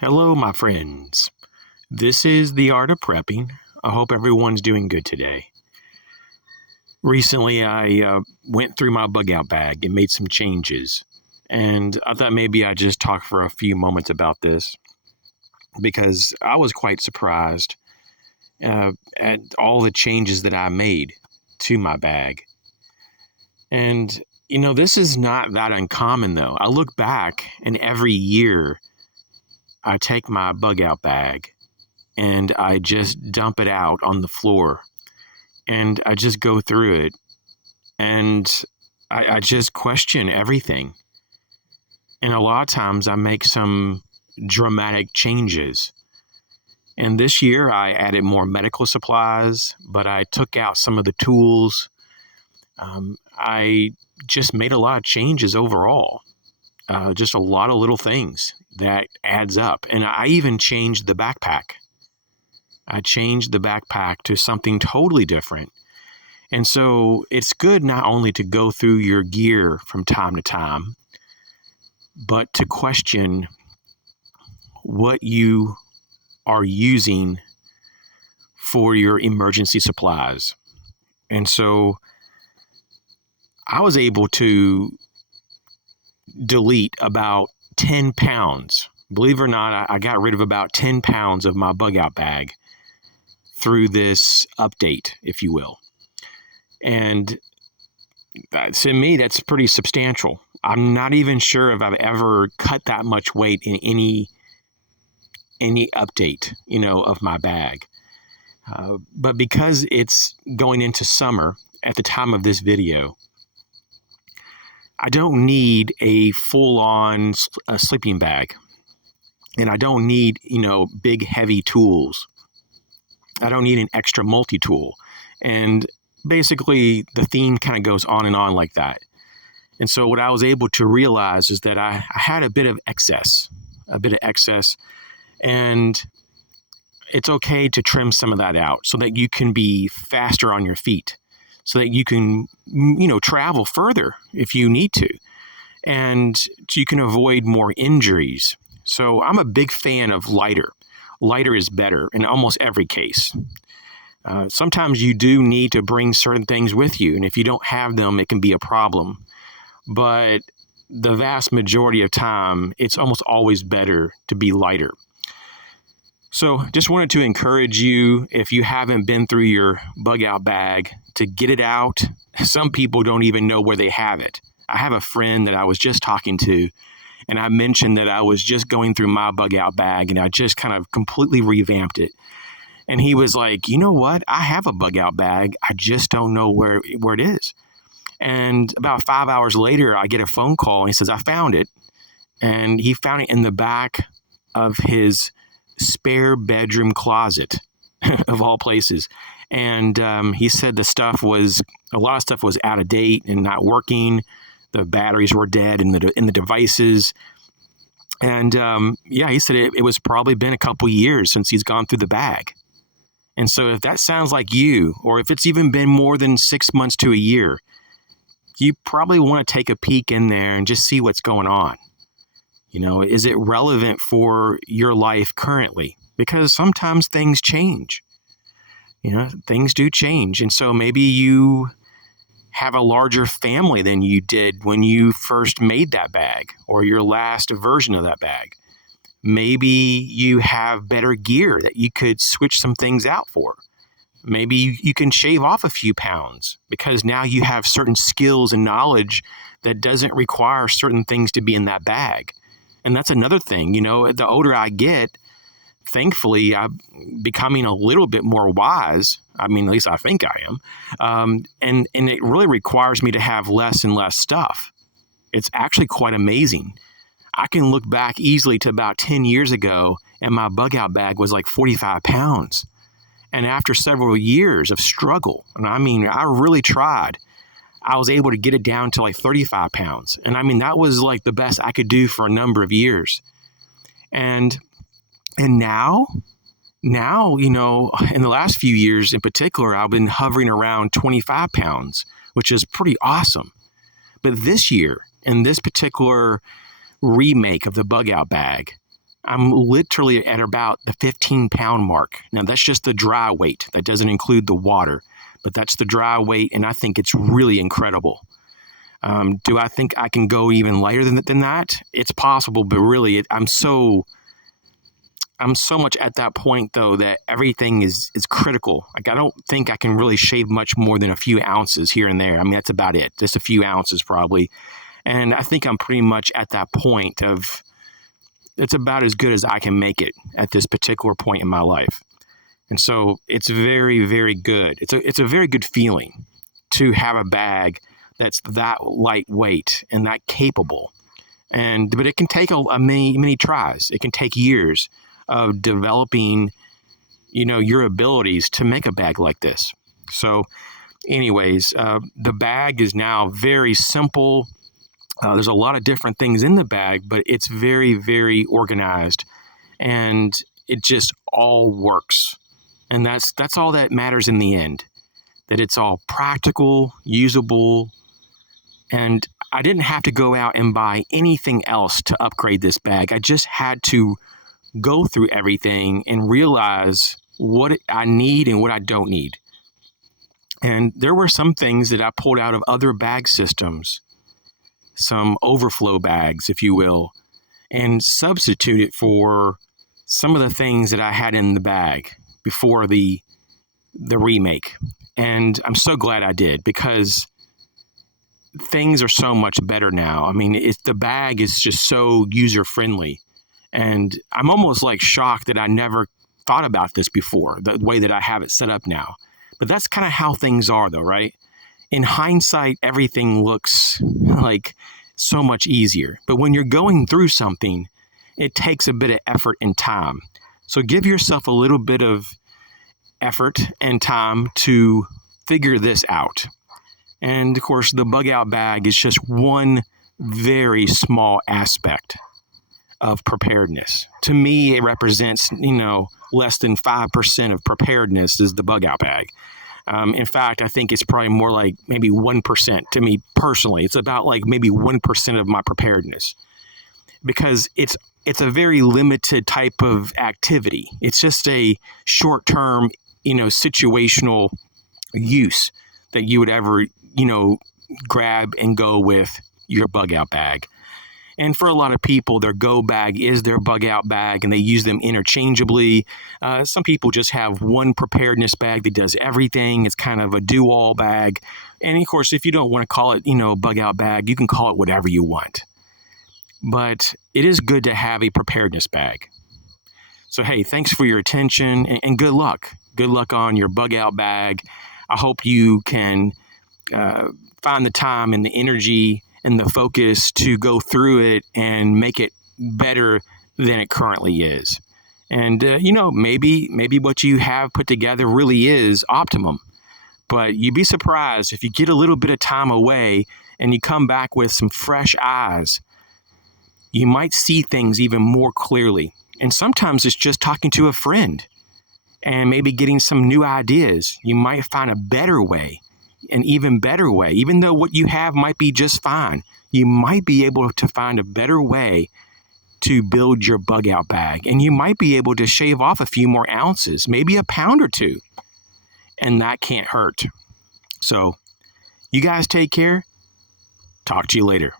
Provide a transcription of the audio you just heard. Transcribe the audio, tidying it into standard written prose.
Hello, my friends. This is The Art of Prepping. I hope everyone's doing good today. Recently, I went through my bug out bag and made some changes. And I thought maybe I'd just talk for a few moments about this because I was quite surprised at all the changes that I made to my bag. And, this is not that uncommon, though. I look back and every year I take my bug out bag and I just dump it out on the floor and I just go through it and I just question everything. And a lot of times I make some dramatic changes. And this year I added more medical supplies, but I took out some of the tools. I just made a lot of changes overall. Just a lot of little things that adds up. And I even changed the backpack. I changed the backpack to something totally different. And so it's good not only to go through your gear from time to time, but to question what you are using for your emergency supplies. And so I was able to delete about 10 pounds. Believe it or not, I got rid of about 10 pounds of my bug out bag through this update, if you will. And to me, that's pretty substantial. I'm not even sure if I've ever cut that much weight in any update, of my bag. But because it's going into summer at the time of this video, I don't need a full-on sleeping bag. And I don't need, big, heavy tools. I don't need an extra multi-tool. And basically, the theme kind of goes on and on like that. And so what I was able to realize is that I had a bit of excess. And it's okay to trim some of that out so that you can be faster on your feet, so that you can, travel further if you need to, and you can avoid more injuries. So I'm a big fan of lighter. Lighter is better in almost every case. Sometimes you do need to bring certain things with you, and if you don't have them, it can be a problem. But the vast majority of time, it's almost always better to be lighter. So just wanted to encourage you, if you haven't been through your bug out bag, to get it out. Some people don't even know where they have it. I have a friend that I was just talking to, and I mentioned that I was just going through my bug out bag and I just kind of completely revamped it. And he was like, you know what? I have a bug out bag. I just don't know where it is. And about 5 hours later, I get a phone call and he says, I found it. And he found it in the back of his spare bedroom closet of all places. And he said a lot of stuff was out of date and not working. The batteries were dead in the devices. And he said it was probably been a couple years since he's gone through the bag. And so if that sounds like you, or if it's even been more than 6 months to a year, you probably want to take a peek in there and just see what's going on. Is it relevant for your life currently? Because sometimes things change. Things do change. And so maybe you have a larger family than you did when you first made that bag or your last version of that bag. Maybe you have better gear that you could switch some things out for. Maybe you can shave off a few pounds because now you have certain skills and knowledge that doesn't require certain things to be in that bag. And that's another thing, the older I get, thankfully, I'm becoming a little bit more wise. I mean, at least I think I am. And it really requires me to have less and less stuff. It's actually quite amazing. I can look back easily to about 10 years ago, and my bug out bag was like 45 pounds. And after several years of struggle, and I really tried, I was able to get it down to like 35 pounds. And that was like the best I could do for a number of years. And now, in the last few years in particular, I've been hovering around 25 pounds, which is pretty awesome. But this year, in this particular remake of the bug out bag, I'm literally at about the 15-pound mark. Now, that's just the dry weight. That doesn't include the water, but that's the dry weight, and I think it's really incredible. Do I think I can go even lighter than that? It's possible, but really, I'm so much at that point, though, that everything is critical. Like, I don't think I can really shave much more than a few ounces here and there. I mean, that's about it. Just a few ounces, probably. And I think I'm pretty much at that point of, it's about as good as I can make it at this particular point in my life. And so it's very, very good. It's a very good feeling to have a bag that's that lightweight and that capable. But it can take many tries. It can take years of developing, your abilities to make a bag like this. So anyways, the bag is now very simple. There's a lot of different things in the bag, but it's very, very organized, and it just all works. And that's all that matters in the end, that it's all practical, usable, and I didn't have to go out and buy anything else to upgrade this bag. I just had to go through everything and realize what I need and what I don't need. And there were some things that I pulled out of other bag systems, some overflow bags, if you will, and substituted for some of the things that I had in the bag before the remake. And I'm so glad I did, because things are so much better now. I mean, the bag is just so user-friendly. And I'm almost like shocked that I never thought about this before, the way that I have it set up now. But that's kind of how things are, though, right? In hindsight, everything looks like so much easier. But when you're going through something, it takes a bit of effort and time. So give yourself a little bit of effort and time to figure this out. And of course, the bug out bag is just one very small aspect of preparedness. To me, it represents, less than 5% of preparedness is the bug out bag. In fact, I think it's probably more like maybe 1% to me personally. It's about like maybe 1% of my preparedness, because it's a very limited type of activity. It's just a short-term, situational use that you would ever, grab and go with your bug out bag. And for a lot of people, their go bag is their bug out bag, and they use them interchangeably. Some people just have one preparedness bag that does everything. It's kind of a do-all bag. And of course, if you don't want to call it, bug out bag, you can call it whatever you want. But it is good to have a preparedness bag. So, hey, thanks for your attention, and good luck. Good luck on your bug out bag. I hope you can find the time and the energy and the focus to go through it and make it better than it currently is. And, maybe what you have put together really is optimum. But you'd be surprised if you get a little bit of time away and you come back with some fresh eyes, you might see things even more clearly. And sometimes it's just talking to a friend and maybe getting some new ideas. You might find a better way, an even better way. Even though what you have might be just fine, you might be able to find a better way to build your bug out bag. And you might be able to shave off a few more ounces, maybe a pound or two. And that can't hurt. So you guys take care. Talk to you later.